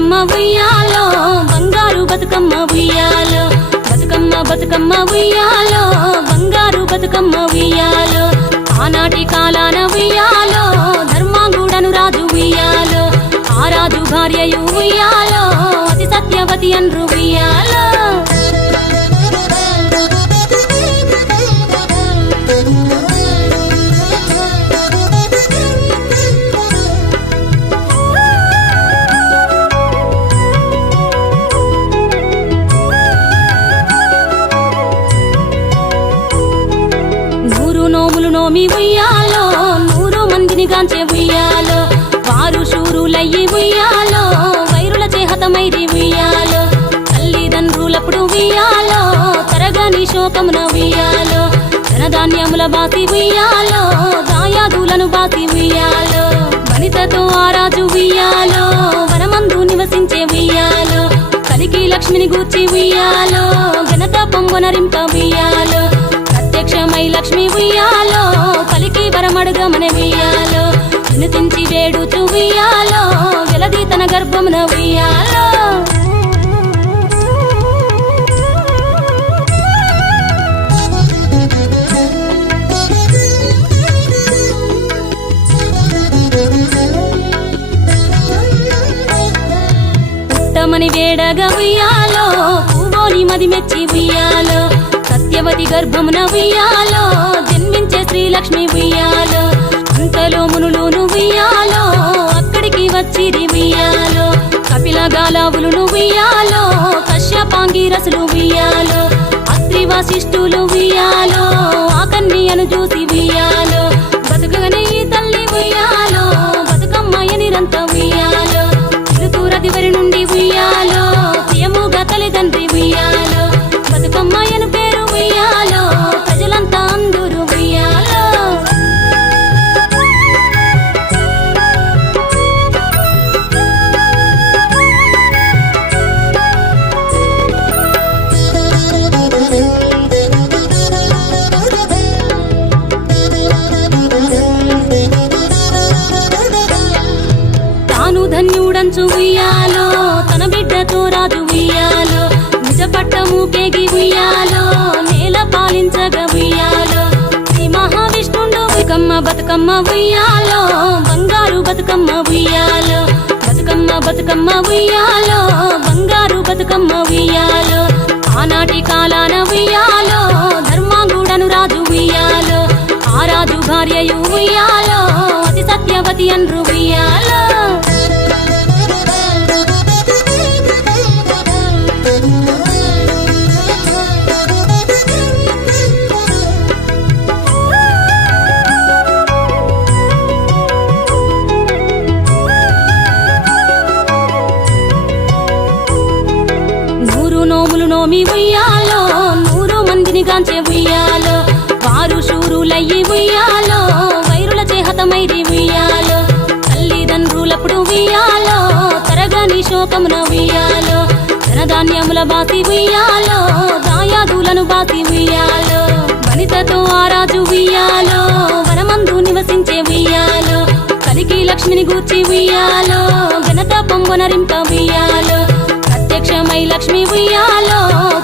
బతుకమ్మ ఉయ్యాలో బంగారు బతుకమ్మ ఉయ్యాలో బతుకమ్మ బతుకమ్మ ఉయ్యాలో బంగారు బతుకమ్మ ఉయ్యాలో ఆనాటి కాలాన ఉయ్యాలో ధర్మాంగుడను రాజు ఉయ్యాలో ఆ రాజు భార్యయు ఉయ్యాలో అతి సత్యవతి అన్రు ఉయ్యాలో నోమి ఉయ్యాలో 100 మందిని గాంచే ఉయ్యాలో వారు శూరులయ్యి ఉయ్యాలో వైరుల చేహతమైరి ఉయ్యాలో తల్లిదండ్రులప్పుడు ఉయ్యాలో తరగని శోకమున ఉయ్యాలో ధనధాన్యముల బాసి ఉయ్యాలో దాయాదులను బాసి ఉయ్యాలో వనితతో ఆ రాజు ఉయ్యాలో వనమందు నివసించే ఉయ్యాలో కలికి లక్ష్మిని గూర్చి ఉయ్యాలో ఘనత పొంగొనరింప ఉయ్యాలో ప్రత్యక్షమై లక్ష్మి ఉయ్యాలో పలికి వరమడుగమన ఉయ్యాలో వినుతించి వేడుచు ఉయ్యాలో వెలది తన గర్భమున ఉయ్యాలో పుట్టమని వేడగా ఉయ్యాలో పువ్వోని మది మెచ్చి ఉయ్యాలో సత్యవతి గర్భమున ఉయ్యాలో జన్మించే శ్రీలక్ష్మి ఉయ్యాలో అంతలో మునులును ఉయ్యాలో అక్కడికి వచ్చిరి ఉయ్యాలో కపిల గాలావులును ఉయ్యాలో కశ్యపాంగిరసులు ఉయ్యాలో అత్రి వశిష్ఠులు ఉయ్యాలో ఆ కన్యను చూసి ఉయ్యాలో బతుకగనే ఈ తల్లి ఉయ్యాలో బతుకమ్మయ్య నిరంత ఉయ్యాలో చిలుకూరదివరి నుండి ఉయ్యాలో ప్రియముగా తల్లిదండ్రి ఉయ్యాలో బతుకమ్మయ్యను పేరు ఉయ్యాలో ప్రజలంతా అందరూ ఉయ్యాలో తాను ధన్యుడంచు ఉయ్యాలో తన బిడ్డతో రాజు ఉయ్యాలో నిజ పట్టము కేగి ఉయ్యాలో నేల పాలించగా ఉయ్యాలో శ్రీ మహావిష్ణుండు బతుకమ్మ బతుకమ్మ ఉయ్యాలో బంగారు బతుకమ్మ ఉయ్యాలో బతుకమ్మ బతుకమ్మ ఉయ్యాలో బంగారు బతుకమ్మ ఉయ్యాలో ఆనాటి కాలాన ఉయ్యాలో ధర్మాంగుడను రాజు ఉయ్యాలో ఆ రాజు భార్యయు ఉయ్యాలో అతి సత్యవతి అన్రు ఉయ్యాలో నోమి ఉయ్యాలో 100 మందిని గాంచే ఉయ్యాలో వారు శూరులయ్యి ఉయ్యాలో వైరుల చేహతమైరి ఉయ్యాలో తల్లిదండ్రులప్పుడు ఉయ్యాలో తరగని శోకమున ఉయ్యాలో ధనధాన్యముల బాసి ఉయ్యాలో దాయాదులను బాసి ఉయ్యాలో వనితతో ఆ రాజు ఉయ్యాలో వనమందు నివసించే ఉయ్యాలో కలికి లక్ష్మిని గూర్చి ఉయ్యాలో ఘనత పొంగొనరింప ఉయ్యాలో ప్రత్యక్షమై లక్ష్మి ఉయ్యాలో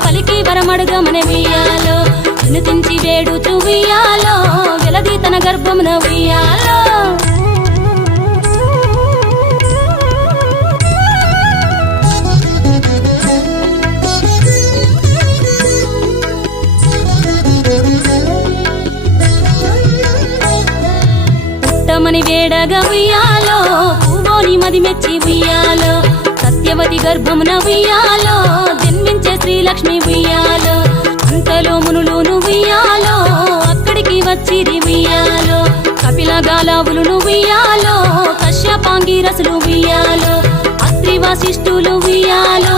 పలికి వరమడుగమన ఉయ్యాలో వినుతించి వేడుచు ఉయ్యాలో వెలది తన గర్భమున ఉయ్యాలో పుట్టమని వేడగా ఉయ్యాలో పువ్వోని మది మెచ్చి ఉయ్యాలో సత్యవతి గర్భమున ఉయ్యాలో జన్మించే శ్రీలక్ష్మి ఉయ్యాలో అంతలో మునులును ఉయ్యాలో అక్కడికి వచ్చిరి ఉయ్యాలో కపిల గాలావులును ఉయ్యాలో కశ్యపాంగిరసులు ఉయ్యాలో అత్రి వశిష్ఠులు ఉయ్యాలో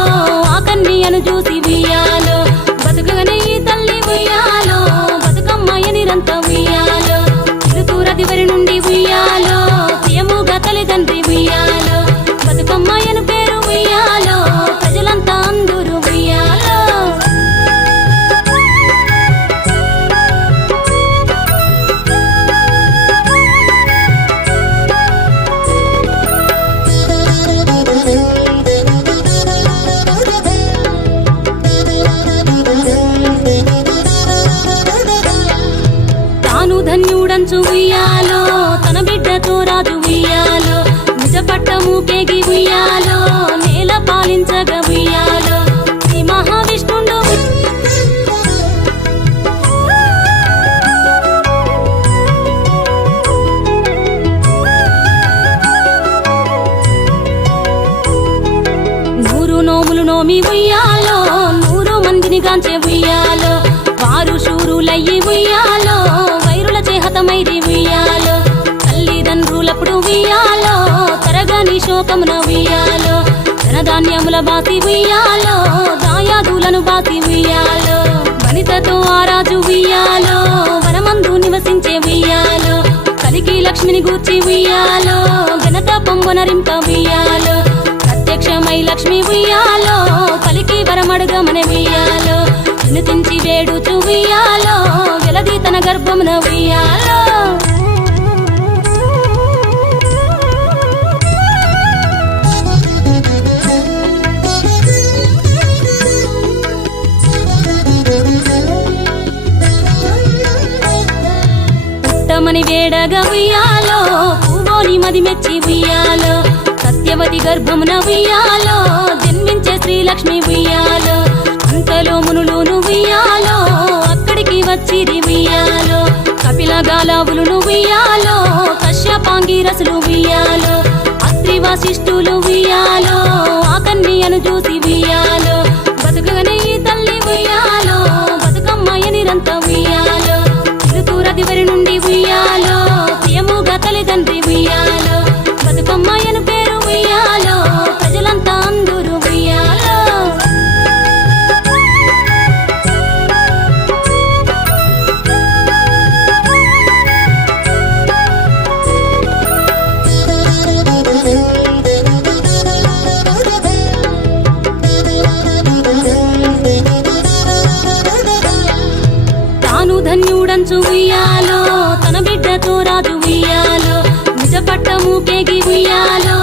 ఆ కన్యను చూసి ఉయ్యాలో బతుకగనే ఈ తల్లి ఉయ్యాలో బతుకమ్మయ్య నిరంత ఉయ్యాలో చిలుకూరదివరి నుండి ఉయ్యాలో ప్రియముగా తల్లిదండ్రి ఉయ్యాలో బతుకమ్మయ్యను పేరు ఉయ్యాలో ప్రజలంతా అందరూ ఉయ్యాలో ఉయ్యాలో నేల పాలించగ ఉయ్యాలో శ్రీ మహావిష్ణుండు నూరు నోములు నోమి ఉయ్యాలో 100 మందిని గాంచే ఉయ్యాలో వారు శూరులయ్యి ఉయ్యాలో వైరుల చేహతమైరి ఉయ్యాలో తల్లిదండ్రులప్పుడు ఉయ్యాలో తరగని శోకమున ఉయ్యాలో ధనధాన్యముల బాసి ఉయ్యాలో దాయాదులను బాసి ఉయ్యాలో వనితతో ఆరాజు ఉయ్యాలో వనమందు నివసించే ఉయ్యాలో కలికి లక్ష్మిని గూర్చి ఉయ్యాలో ఘనత పొంగునరింప ఉయ్యాలో ప్రత్యక్షమై లక్ష్మి ఉయ్యాలో కలికి వరమడుగమనే ఉయ్యాలో వినుతించి వేడుచు ఉయ్యాలో వెలది తన గర్భమున ఉయ్యాలో పుట్టమని వేడగా ఉయ్యాలో పూవోని మది మెచ్చి ఉయ్యాలో సత్యవతి గర్భమున ఉయ్యాలో జన్మించే శ్రీలక్ష్మి ఉయ్యాలో అంతలో మునులును ఉయ్యాలో అక్కడికి వచ్చిరి ఉయ్యాలో కపిల గాలావులును ఉయ్యాలో కశ్యపాంగిరసులు ఉయ్యాలో అత్రి వశిష్ఠులు ఉయ్యాలో ఆ కన్యను చూసి ఉయ్యాలో బతుకగనే ఈ తల్లి ఉయ్యాలో బతుకమ్మయ నిరంత ఉయ్యాలో ఋతురదివరి నుండి ఉయ్యాలో ప్రియముగా తల్లిదండ్రి ఉయ్యాలో బతుకమ్మయను పేరు ఉయ్యాలో ప్రజలంతా అందరూ ఉయ్యాలో తాను ధన్యుడంచు ఉయ్యాలో తన బిడ్డతో రాజు ఉయ్యాలో నిజ పట్టము కేగి ఉయ్యాలో